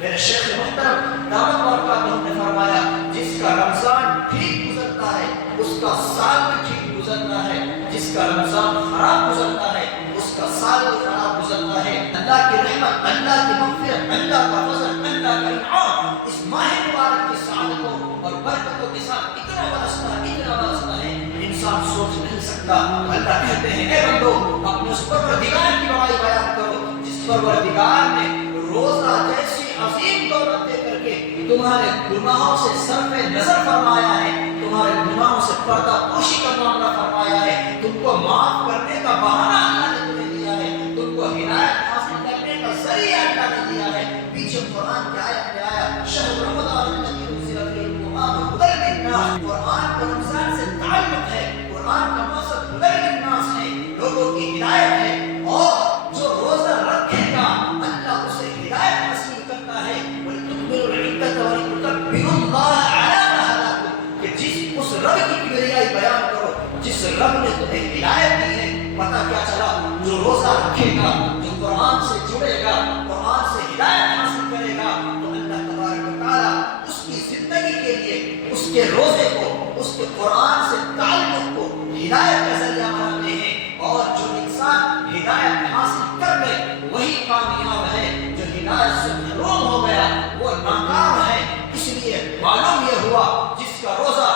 میرے شیخ محترم دامت برکاتہ نے فرمایا جس کا رمضان ٹھیک گزرتا ہے اس کا سال بھی ٹھیک گزرتا ہے، جس کا رمضان خراب گزرتا ہے اس کا سال بھی خراب گزرتا ہے۔ اللہ کی رحمت، اللہ کی مغفرت، اللہ کا فضل، اللہ کا انعام اس ماہ مبارک کی سعادتوں اور برکتوں کے ساتھ اتنا برستا ہے انسان سوچ نہیں سکتا۔ اللہ کہتے ہیں اے بندو اپنے اس پروردگار کی بڑائی بیان کرو جس پروردگار نے روزہ جیسی عظیم دولت دے کر کے تمہارے گناہوں سے صرف نظر فرمایا ہے، تمہارے گناہوں سے پردہ پوشی کا معاملہ فرمایا ہے، تم کو معاف کرنے کا بہانہ اللہ نے تمہیں دیا ہے، تم کو ہدایت حاصل کرنے کا ذریعہ اللہ نے دیا ہے۔ پیچھے قرآن کی آیت میں آیا شہر رمضان الذی انزل فیہ القرآن ھدی للناس، قرآن کو رمضان سے تعلق ہے، قرآن کا مقصد ھدی للناس ہے، لوگوں کی ہدایت ہے، اور جو روزہ رکھے گا اللہ اسے ہدایت نصیب کرتا ہے۔ وَلِتُكْمِلُوا الْعِدَّةَ وَلِتُكَبِّرُوا اللَّهَ عَلَىٰ مَا هَدَاكُمْ، کہ جس اس رب کی کبریائی بیان کرو جس رب نے تمہیں ہدایت دی ہے۔ پتہ کیا چلا؟ جو روزہ رکھے گا، جو قرآن سے جڑے گا، قرآن سے ہدایت حاصل کرے گا، تو اللہ تبارک و تعالیٰ اس کی زندگی کے لیے اس کے روزے کو، اس کے قرآن سے تعلق کو ہدایت کا ذریعہ بناتے ہیں، اور جو انسان ہدایت حاصل کر لے وہی کامیاب ہے، جو ہدایت سے محروم ہو گیا وہ ناکام ہے۔ اس لیے معلوم یہ ہوا جس کا روزہ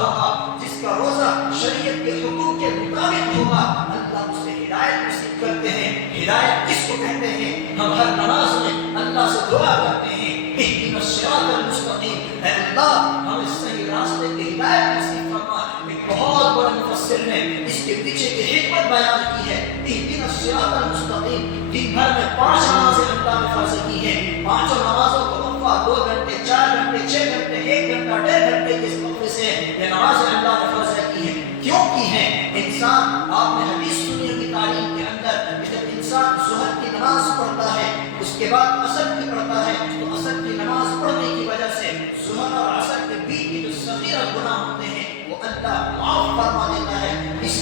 ہوگا، جس کا روزہ شریعت کے حکم کے مطابق ہوگا، اللہ اسے ہدایت نصیب کرتے ہیں۔ ہدایت کس کو کہتے ہیں؟ ہم ہر نماز میں اللہ سے دعا کرتے ہیں اہدنا الصراط المستقیم، اے اللہ ہمیں صحیح راستے کی ہدایت نصیب فرما۔ ایک بہت بڑے مفسر نے اس کے پیچھے کی حکمت بیان کی ہے، اہدنا الصراط المستقیم۔ دن بھر میں 5 نمازیں اللہ نے فرض کی ہیں، 5 نمازوں کو وقفہ 2 گھنٹے، 4 گھنٹے، 6 گھنٹے، 1 گھنٹہ، 1.5 گھنٹے کے وقفے سے یہ نمازیں اللہ نے فرض کی ہیں۔ کیوں کی ہیں؟ انسان، آپ نے حدیث سنی ہوگی تعلیم کے اندر، جب انسان ظہر کی نماز پڑھتا ہے اس کے بعد عصر کی پڑھتا ہے تو عصر کی نماز پڑھنے کی وجہ سے ظہر اور عصر کے بیچ کی جو صغیرہ گناہ ہوتے ہیں وہ اللہ معاف فرما دیتا ہے۔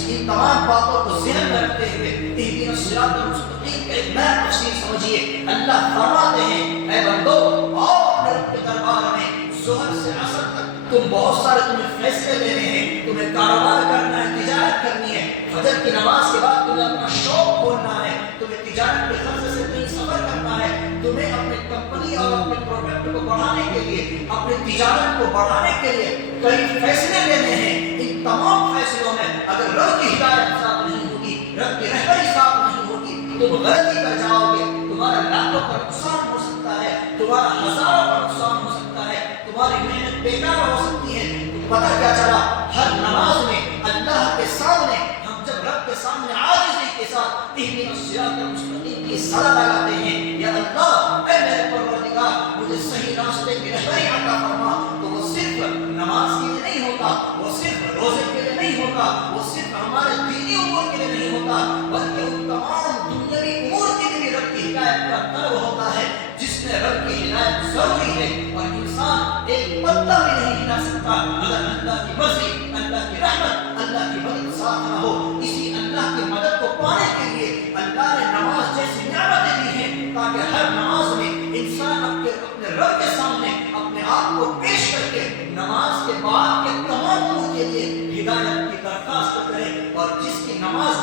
ان تمام باتوں کو ذہن میں رکھتے ہوئے اہدنا الصراط المستقیم کا ایک نیا تفسیر سمجھیے۔ اللہ فرماتے ہیں اے بندو آؤ اپنے رب کے دربار میں، ظہر سے عصر تک تم بہت سارے تمہیں فیصلے لینے ہیں، تمہیں کاروبار کرنا ہے، تجارت کرنی ہے، فجر کی نماز کے بعد تمہیں اپنا شوق کھولنا ہے، تمہیں تجارت کے خرچ سے کہیں سفر کرنا ہے، تمہیں اپنے کمپنی اور اپنے پروڈکٹ کو بڑھانے کے لیے، اپنے تجارت کو بڑھانے کے لیے کئی فیصلے لینے ہیں۔ ان تمام فیصلوں میں اگر رب کی ہدایت ساتھ نہیں ہوگی، رب کی رہبری ساتھ نہیں ہوگی، تم غلطی کر جاؤ گے، تمہارا لاکھوں کا نقصان ہو سکتا ہے، تمہارا ہزاروں کا نقصان ہو سکتا ہے، تمہاری محنت بیکار ہو سکتی ہے۔ پتہ کیا چلا؟ ہر نماز میں اللہ کے سامنے ہم جب رب کے سامنے عاجزی کے ساتھ اہدنا الصراط المستقیم کی صدا لگاتے ہیں، یا اللہ اے میرے پروردگار مجھے صحیح راستے کی رہبری عطا فرما، تو وہ صرف نماز کے لیے نہیں ہوتا، وہ صرف روزے کے لیے نہیں ہوتا، وہ صرف ہمارے دینی امور کے لیے نہیں ہوتا، بلکہ ان تمام دنیاوی امور کے لیے بھی رب کی ہدایت کا طلب ہوتا ہے، جس میں رب کی ہدایت ضروری ہے۔ اور انسان ایک پتا بھی نہیں ہلا سکتا اگر اللہ کی مرضی، اللہ کی رحمت، اللہ کی مدد ساتھ نہ ہو۔ اسی اللہ کی مدد کو پانے کے لیے اللہ نے نماز جیسی نعمتیں دی ہیں، تاکہ ہر نماز میں انسان اپنے رب کے سامنے اپنے آپ کو پیش کر کے نماز کے بعد کے تمام امور کے لیے ہدایت کی درخواست کرے، اور جس کی نماز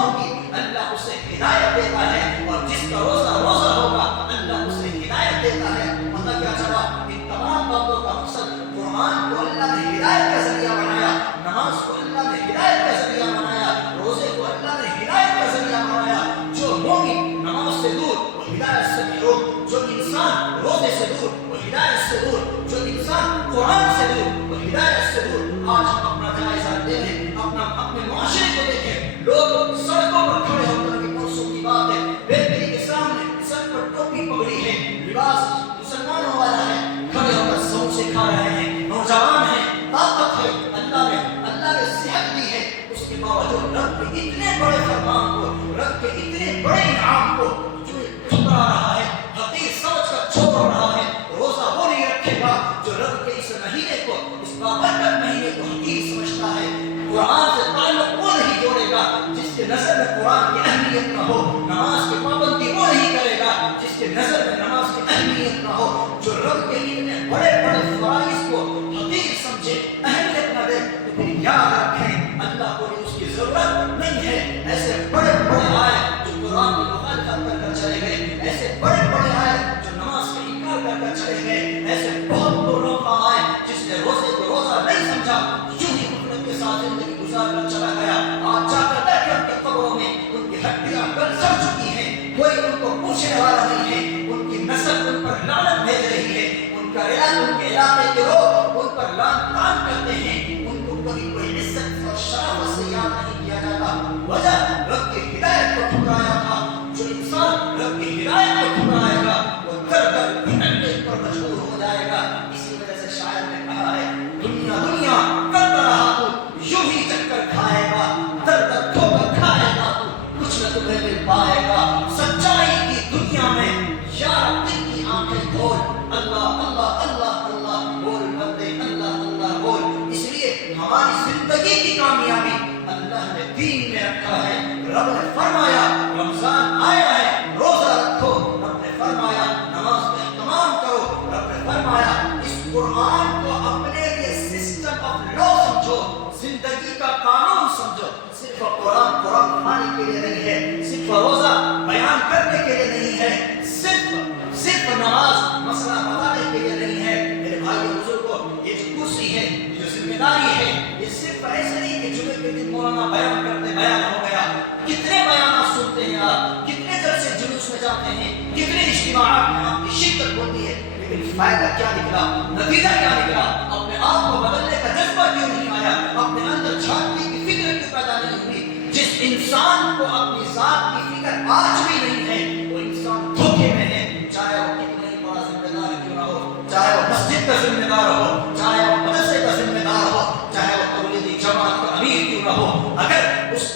ہوگی اللہ اسے ہدایت دیتا ہے، اور جس کا روزہ ہوگا اللہ اسے ہدایت دیتا ہے۔ پتہ کیا چلا؟ ان تمام باتوں کا مقصد قرآن کو اللہ نے ہدایت کا ذریعہ بنایا، نماز کو اللہ نے ہدایت کا ذریعہ بنایا، روزے کو اللہ نے ہدایت کا ذریعہ بنایا۔ جو مومن نماز سے دور وہ ہدایت سے محروم، جو انسان روزے سے دور وہ ہدایت سے دور، جو انسان قرآن سے دور وہ ہدایت سے دور۔ آج ہم اپنا جائزہ لے لیں، اپنے معاشرے کو دیکھیں، لوگ سڑکوں پر کھڑے ہو کر کے پرسوں کی بات ہے بیکری کے سامنے سر پر ٹوپی پگڑی ہے، لباس مسلمانوں والا ہے، کھڑے ہو کر سموسے کھا رہے ہیں، نوجوان ہیں، طاقت ہے، اللہ نے صحت دی ہے، اس کے باوجود رب کے اتنے بڑے فرمان کو، رب کے اتنے بڑے انعام کو جو ٹھکرا رہا ہے، حقیر سمجھ کر چھوڑ رہا ہے۔ روزہ وہ نہیں رکھے گا جو رب کے اس مہینے کو، اس بابرکت مہینے کو حقیر سمجھتا ہے۔ قرآن سے تعلق وہ نہیں جوڑے گا جس کے نظر میں قرآن کی اہمیت نہ ہو، نماز کی پابندی وہ نہیں کرے گا جس کے نظر میں نماز کی اہمیت اہمیت نہ ہو, جو رب کے اتنے بڑے بڑے فرائض کو حقیر سمجھے, اہمیت نہ دے, تو پھر یاد رکھیں اللہ کو بھی اس کی ضرورت نہیں ہے. ایسے بڑے بڑے آئے جو قرآن کی مخالفت کر کر چلے گئے, ایسے بڑے بڑے آئے جو نماز کا انکار کر کر چلے گئے, ایسے بہت بڑوں کا آئے جس نے روزے کو روزہ نہیں سمجھا, یوں ہی غفلت کے ساتھ زندگی گزار کر چلا گیا. آج جا کر بیٹھے ان کے قبروں میں, ان کی ہڈیاں گل سڑ چکی ہیں, کوئی ان کو پوچھنے والا نہیں ہے, ان کی نسل ان پر لعنت بھیج رہی ہے, ان کا ان کے علاقے کے لوگ ان پر لعن طعن کرتے ہیں, ان کو کبھی کوئی عزت اور شرافت سے یاد نہیں کیا جاتا. وجہ رب کی ہدایت کو ٹھکرایا تھا. جو انسان رب کی ہدایت کو ٹھکرائے گا وہ در در بھٹکنے پر مجبور ہو جائے گا. اسی وجہ سے شاعر نے کہا ہے, دنیا دنیا کرتا رہا تو یوں ہی چکر کھائے گا, در در ٹھوکر کھائے گا تو کچھ نہ تمہیں مل پائے گا. سچائی کی دنیا میں یار دل کی آنکھیں کھول, اللہ اللہ اللہ اللہ بول بندے, اللہ اللہ بول. اس لیے ہماری زندگی کی کامیابی اللہ نے دین میں رکھا ہے. رب نے فرمایا رمضان آیا ہے روزہ رکھو, رب نے فرمایا نماز کا اہتمام کرو, رب نے فرمایا اس قرآن کو اپنے لیے سسٹم آف لا سمجھو, زندگی کا قانون سمجھو. صرف قرآن پڑھانے کے لیے نہیں ہے, صرف روزہ بیان کرنے کے لیے نہیں ہے, صرف نماز مسئلہ بتانے کے لیے نہیں ہے. میرے بھائی بزرگوں, یہ جو کرسی ہے, یہ جو ذمہ داری ہے, یہ صرف ایسے نہیں کہ جمعے کے دن مولانا بیان کرتے بیان ہو گیا. کتنے بیانات سنتے ہیں آپ, کتنے جلسے جلوس میں جاتے ہیں, کتنے اجتماعات میں آپ کی شرکت ہوتی ہے, لیکن فائدہ کیا نکلا, نتیجہ کیا نکلا؟ اپنے آپ کو بدلنے کا جذبہ کیوں نہیں آیا, اپنے اندر جھانکنے کی فکر کیوں پیدا نہیں ہوئی؟ جس انسان کو اپنی ذات کی فکر آج بھی نہیں ہے وہ انسان دھوکے میں ہے, چاہے وہ کتنے ہی بڑا ذمہ دار کیوں نہ ہو, چاہے وہ مسجد کا ذمہ دار ہو, چاہے وہ مدرسے کا ذمہ دار ہو, چاہے وہ تبلیغی جماعت کا امیر کیوں نہ ہو. اگر اس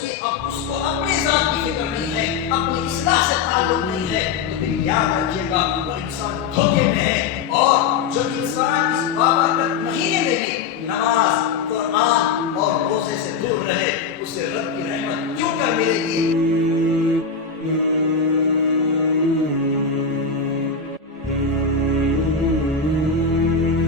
کو اپنی ذات کی فکر نہیں ہے, اپنی اصلاح سے تعلق نہیں ہے, تو پھر یاد رکھیے گا وہ انسان دھوکے میں ہے.